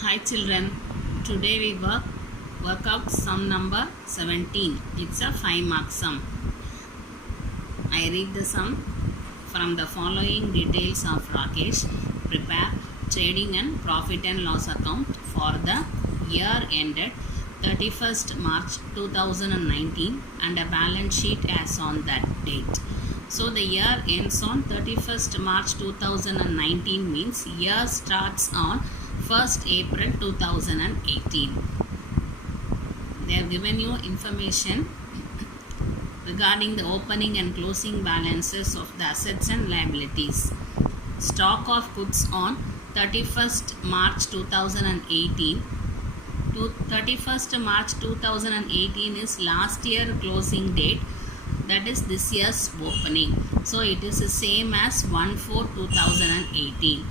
Hi children, today we work out sum number 17. It's a 5 mark sum. I read the sum from the following details of Rakesh. Prepare trading and profit and loss account for the year ended 31st March 2019 and a balance sheet as on that date. So the year ends on 31st March 2019 means year starts on 1st April 2018. They have given you information regarding the opening and closing balances of the assets and liabilities. Stock of goods on 31st March 2018 to 31st March 2018 is last year closing date, that is this year's opening. So it is the same as 1/4/2018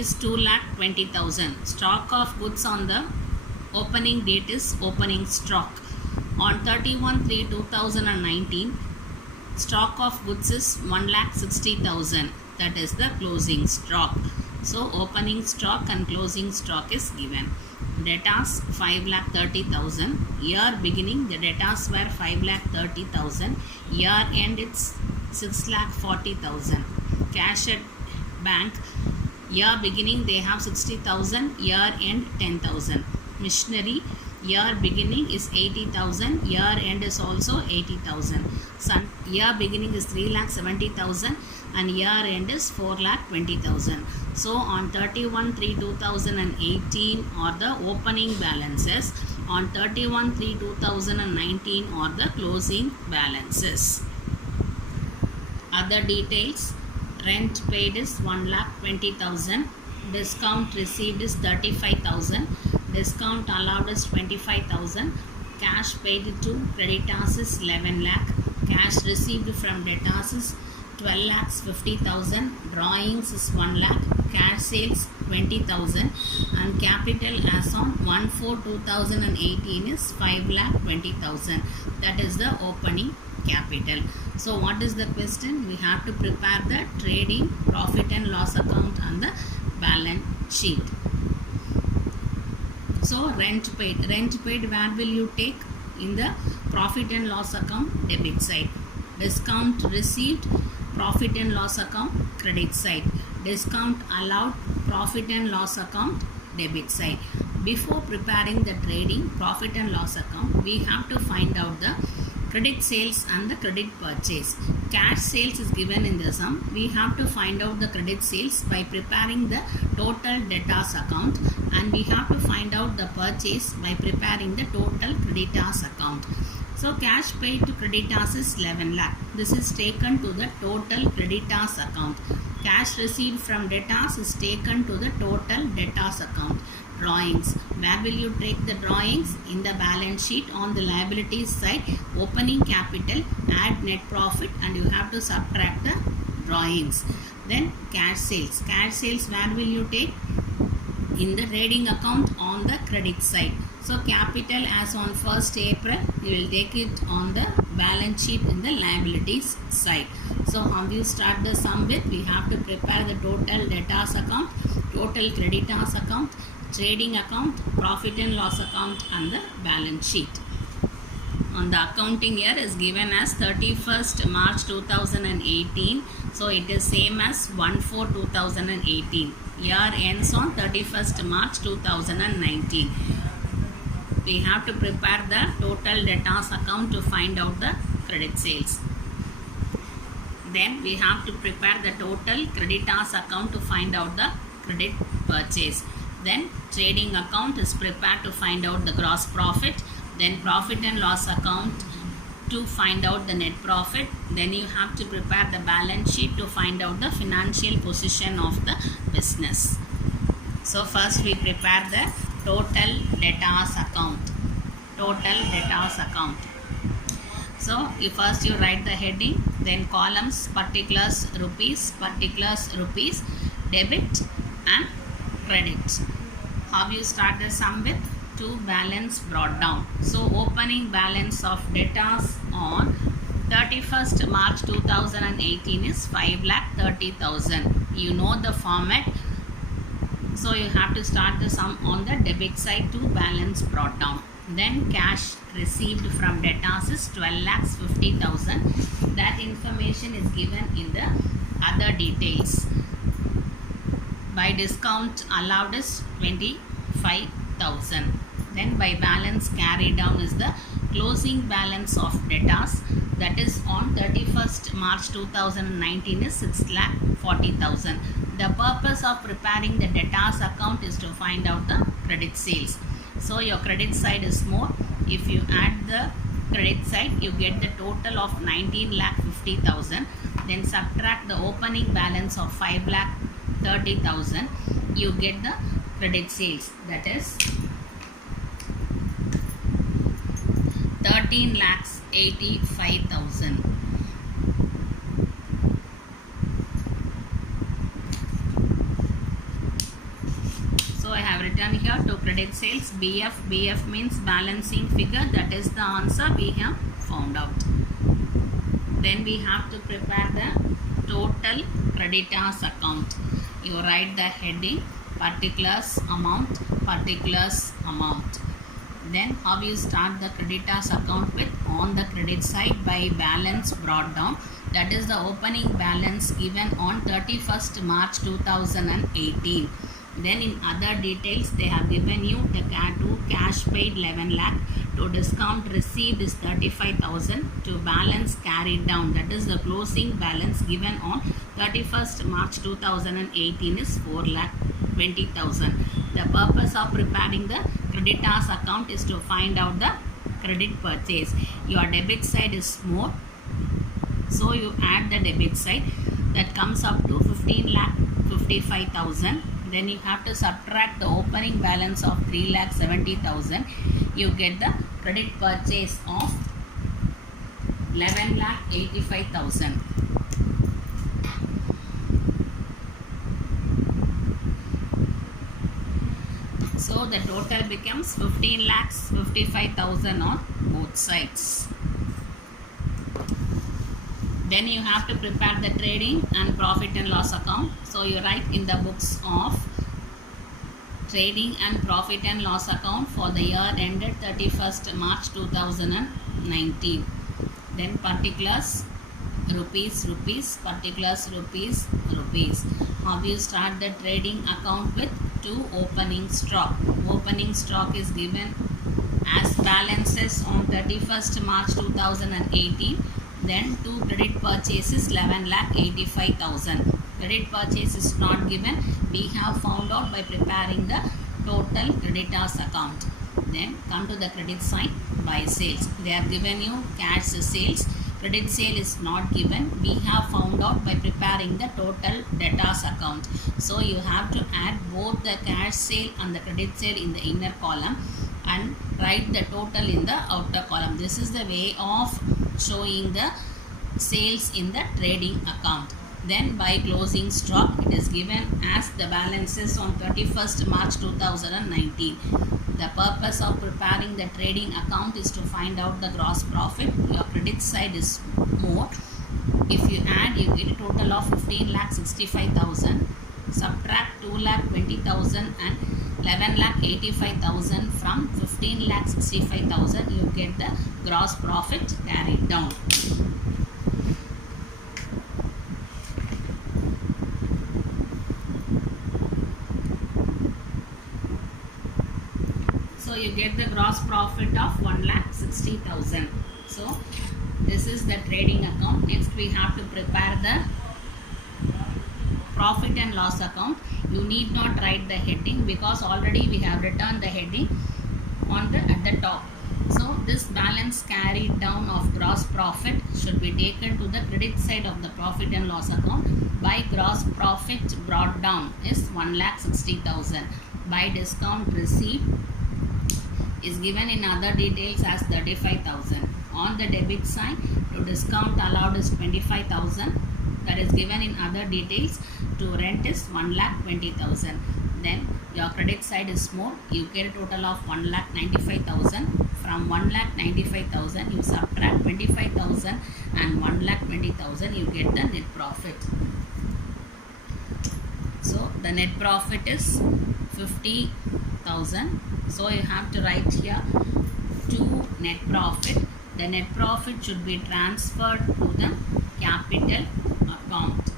is 2,20,000. Stock of goods on the opening date is opening stock. On 31/3/2019, stock of goods is 1,60,000. That is the closing stock. So opening stock and closing stock is given. Debtors 5,30,000. Year beginning the debtors were 5,30,000. Year end it's 6,40,000. Cash at bank, year beginning they have 60,000. Year end 10,000. Machinery, year beginning is 80,000. Year end is also 80,000. Year beginning is 3,70,000 and year end is 4,20,000. So on 31/3/2018 are the opening balances. On 31/3/2019 are the closing balances. Other details: rent paid is 1,20,000. Discount received is 35,000. Discount allowed is 25,000. Cash paid to creditors is 11 lakh. Cash received from debtors is 12,50,000. Drawings is 1 lakh. Cash sales 20,000 and capital as on 1/4/2018 is 5,20,000. That is the opening capital. So what is the question? We have to prepare the trading, profit and loss account and the balance sheet. So rent paid where will you take? In the profit and loss account debit side. Discount received profit and loss account credit side. Discount allowed profit and loss account debit side. Before preparing the trading, profit and loss account, we have to find out the credit sales and the credit purchase. Cash sales is given in the sum. We have to find out the credit sales by preparing the total debtors account, and we have to find out the purchase by preparing the total creditors account. So cash paid to creditors is 11 lakh. This is taken to the total creditors account. Cash received from debtors is taken to the total debtors account. Drawings, where will you take the drawings? In the balance sheet on the liabilities side, opening capital, add net profit and you have to subtract the drawings. Then cash sales where will you take? In the trading account on the credit side. So capital as on 1st April, you will take it on the balance sheet in the liabilities side. So how do you start the sum with? We have to prepare the total debtors account, total creditors account, trading account, profit and loss account and the balance sheet. On the accounting year is given as 31st March 2018. So it is same as 1/4/2018. Year ends on 31st March 2019. We have to prepare the total debtors account to find out the credit sales. Then we have to prepare the total creditors account to find out the credit purchase. Then trading account is prepared to find out the gross profit. Then profit and loss account to find out the net profit. Then you have to prepare the balance sheet to find out the financial position of the business. So first we prepare the total debtors account. So first you write the heading, then columns particulars rupees, debit and credit. How you start the sum with? To balance brought down. So opening balance of debtors on 31st March 2018 is 5,30,000. You know the format. So you have to start the sum on the debit side to balance brought down. Then cash received from debtors is 12,50,000. That information is given in the other details. By discount allowed is 25,000. Then by balance carried down is the closing balance of debtors, that is on 31st March 2019 is 6,40,000. The purpose of preparing the debtors account is to find out the credit sales. So your credit side is more. If you add the credit side, you get the total of 19,50,000. Then subtract the opening balance of 5,30,000. You get the credit sales, that is 13,85,000. So I have written here to credit sales BF. BF means balancing figure. That is the answer we have found out. Then we have to prepare the total creditors account. You write the heading particulars amount, particulars amount. Then how you start the creditors account with? On the credit side by balance brought down, that is the opening balance given on 31st March 2018. Then in other details they have given you the cash paid 11 lakh, to discount received is 35,000, to balance carried down, that is the closing balance given on 31st March 2018 is 4,20,000. The purpose of preparing the creditors account is to find out the credit purchase. Your debit side is more, so you add the debit side, that comes up to 15,55,000. Then you have to subtract the opening balance of 3,70,000. You get the credit purchase of 11,85,000. So the total becomes 15,55,000 on both sides. Then you have to prepare the trading and profit and loss account. So you write in the books of trading and profit and loss account for the year ended 31st March 2019. Then particulars rupees, particulars rupees. How you start the trading account with? To opening stock. Opening stock is given as balances on 31st March 2018. Then to credit purchases 11,85,000. Credit purchase is not given. We have found out by preparing the total creditors account. Then come to the credit side by sales. They have given you cash sales. Credit sale is not given. We have found out by preparing the total debtors account. So you have to add both the cash sale and the credit sale in the inner column and write the total in the outer column. This is the way of showing the sales in the trading account. Then by closing stock, it is given as the balances on 31st March 2019. The purpose of preparing the trading account is to find out the gross profit. Your credit side is more. If you add, you get a total of 15,65,000. Subtract 2,20,000 and 11,85,000 from 15,65,000. You get the gross profit carried down. So you get the gross profit of 1,60,000. So this is the trading account. Next we have to prepare the profit and loss account. You need not write the heading because already we have written the heading on at the top. So this balance carried down of gross profit should be taken to the credit side of the profit and loss account. By gross profit brought down is 1,60,000. By discount received is given in other details as 35,000. On the debit side, to discount allowed is 25,000. That is given in other details. To rent is 1,20,000. Then your credit side is more. You get a total of 1,95,000. From 1,95,000 you subtract 25,000 and 1,20,000, you get the net profit. So the net profit is 50,000. So you have to write here to net profit. The net profit should be transferred to the capital account.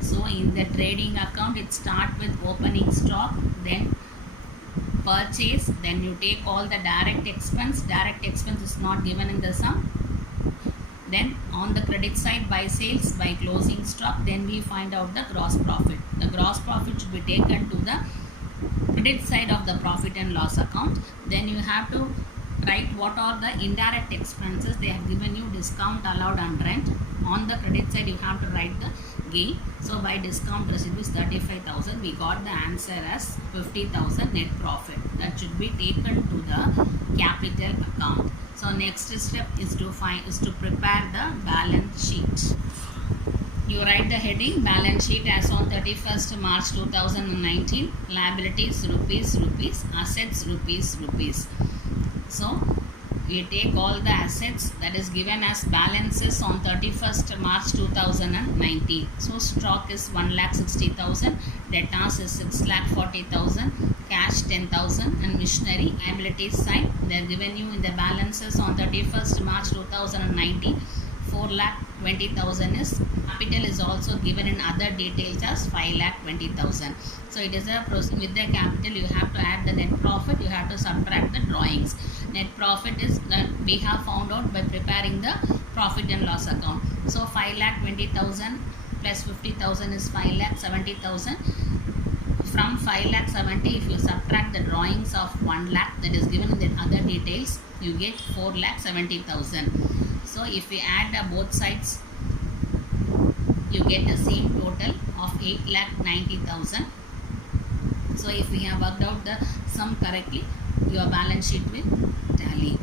So in the trading account, it starts with opening stock, then purchase, then you take all the direct expense. Direct expense is not given in the sum. Then on the credit side, by sales, by closing stock, then we find out the gross profit. The gross profit should be taken to the credit side of the profit and loss account. Then you have to write what are the indirect expenses. They have given you discount allowed and rent. On the credit side, you have to write the gain. So by discount receipt is 35,000. We got the answer as 50,000 net profit. That should be taken to the capital account. So next step is to prepare the balance sheet. You write the heading balance sheet as on 31st March 2019. Liabilities rupees, assets rupees. So you take all the assets that is given as balances on 31st March 2019. So stock is 1,60,000, debtors is 6,40,000, cash 10,000, and machinery. Liabilities side, they are given you in the balances on 31st March 2019. 4,20,000 is capital is also given in other details as 5,20,000. So it is a process. With the capital, you have to add the net profit. You have to subtract the drawings. Net profit is that we have found out by preparing the profit and loss account. So 5,20,000 plus 50,000 is 5,70,000. From 5,70,000, if you subtract the drawings of 1 lakh that is given in the other details, you get 4,70,000. So if we add both sides, you get the same total of 8,90,000. So if we have worked out the sum correctly, your balance sheet will tally.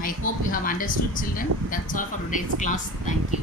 I hope you have understood, children. That's all for today's class. Thank you.